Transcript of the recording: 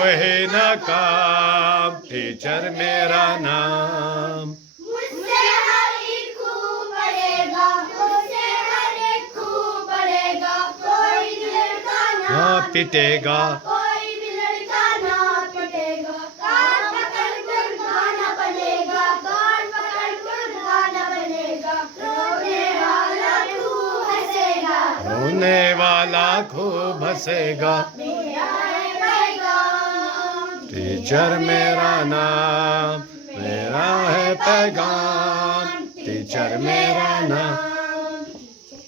वही न काम, टीचर मेरा नाम। मुझसे हर एक खूब पढ़ेगा, मुझसे हर एक खूब पढ़ेगा, कोई भी लड़का ना पिटेगा, कोई भी लड़का ना पिटेगा। कान पकड़ कर गाना बनेगा, कान पकड़ कर गाना बनेगा, रोने वाला खूब हंसेगा, रोने वाला खूब हंसेगा। मेरा है पैगाम, टीचर मेरा नाम, मेरा है पैगाम, टीचर मेरा नाम।